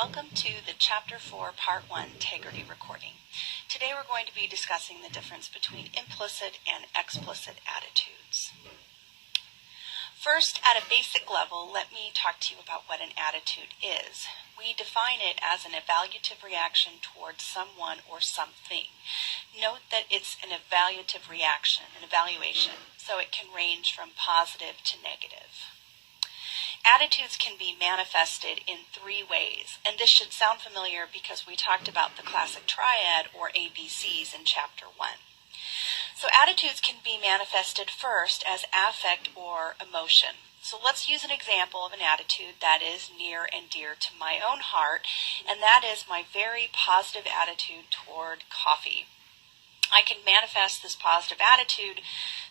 Welcome to the Chapter 4, Part 1 Integrity Recording. Today we're going to be discussing the difference between implicit and explicit attitudes. First, at a basic level, let me talk to you about what an attitude is. We define it as an evaluative reaction towards someone or something. Note that it's an evaluative reaction, an evaluation, so it can range from positive to negative. Attitudes can be manifested in three ways, and this should sound familiar because we talked about the classic triad or ABCs in Chapter 1. So attitudes can be manifested first as affect or emotion. So let's use an example of an attitude that is near and dear to my own heart, and that is my very positive attitude toward coffee. I can manifest this positive attitude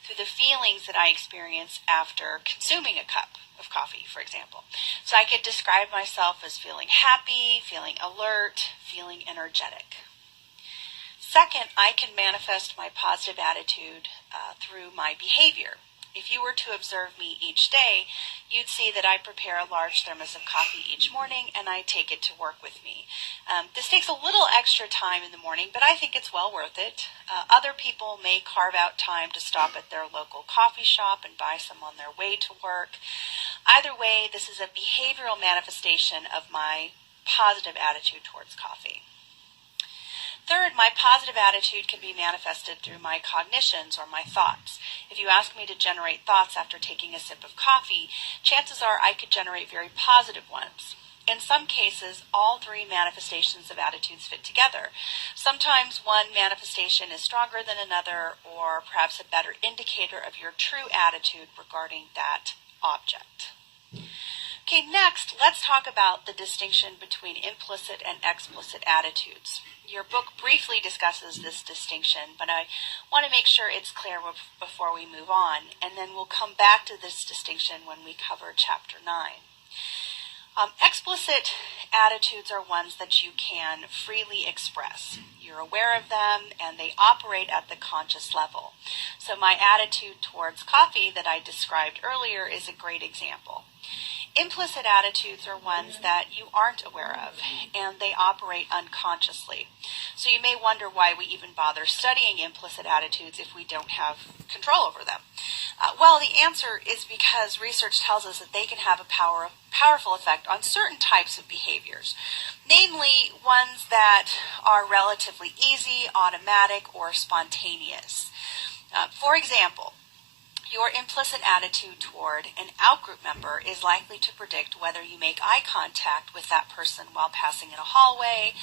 through the feelings that I experience after consuming a cup of coffee, for example. So I could describe myself as feeling happy, feeling alert, feeling energetic. Second, I can manifest my positive attitude through my behavior. If you were to observe me each day, you'd see that I prepare a large thermos of coffee each morning and I take it to work with me. This takes a little extra time in the morning, but I think it's well worth it. Other people may carve out time to stop at their local coffee shop and buy some on their way to work. Either way, this is a behavioral manifestation of my positive attitude towards coffee. Third, my positive attitude can be manifested through my cognitions or my thoughts. If you ask me to generate thoughts after taking a sip of coffee, chances are I could generate very positive ones. In some cases, all three manifestations of attitudes fit together. Sometimes one manifestation is stronger than another, or perhaps a better indicator of your true attitude regarding that object. Okay, next, let's talk about the distinction between implicit and explicit attitudes. Your book briefly discusses this distinction, but I want to make sure it's clear before we move on, and then we'll come back to this distinction when we cover Chapter 9. Explicit attitudes are ones that you can freely express. You're aware of them, and they operate at the conscious level. So my attitude towards coffee that I described earlier is a great example. Implicit attitudes are ones that you aren't aware of, and they operate unconsciously. So you may wonder why we even bother studying implicit attitudes if we don't have control over them. Well, the answer is because research tells us that they can have a powerful effect on certain types of behaviors, namely ones that are relatively easy, automatic, or spontaneous. For example, your implicit attitude toward an outgroup member is likely to predict whether you make eye contact with that person while passing in a hallway,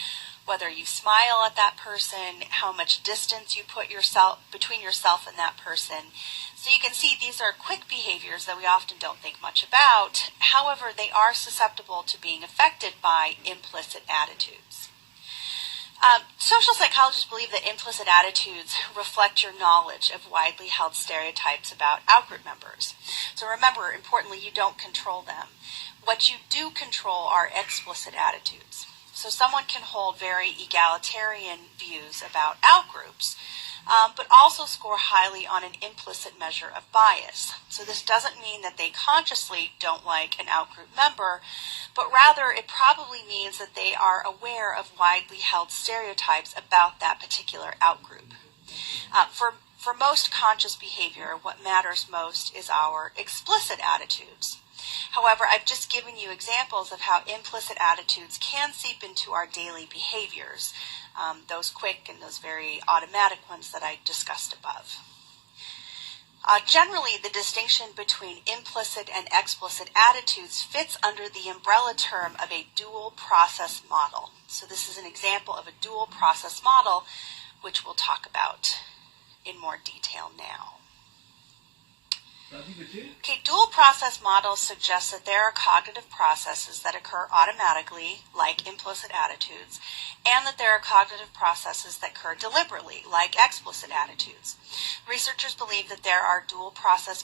whether you smile at that person, how much distance you put between yourself and that person. So you can see these are quick behaviors that we often don't think much about. However, they are susceptible to being affected by implicit attitudes. Social psychologists believe that implicit attitudes reflect your knowledge of widely held stereotypes about outgroup members. So remember, importantly, you don't control them. What you do control are explicit attitudes. So someone can hold very egalitarian views about outgroups, but also score highly on an implicit measure of bias. So this doesn't mean that they consciously don't like an outgroup member, but rather it probably means that they are aware of widely held stereotypes about that particular outgroup. For most conscious behavior, what matters most is our explicit attitudes. However, I've just given you examples of how implicit attitudes can seep into our daily behaviors, those quick and those very automatic ones that I discussed above. Generally, the distinction between implicit and explicit attitudes fits under the umbrella term of a dual process model. So this is an example of a dual process model, which we'll talk about in more detail now. Okay, dual process models suggest that there are cognitive processes that occur automatically, like implicit attitudes, and that there are cognitive processes that occur deliberately, like explicit attitudes. Researchers believe that there are dual process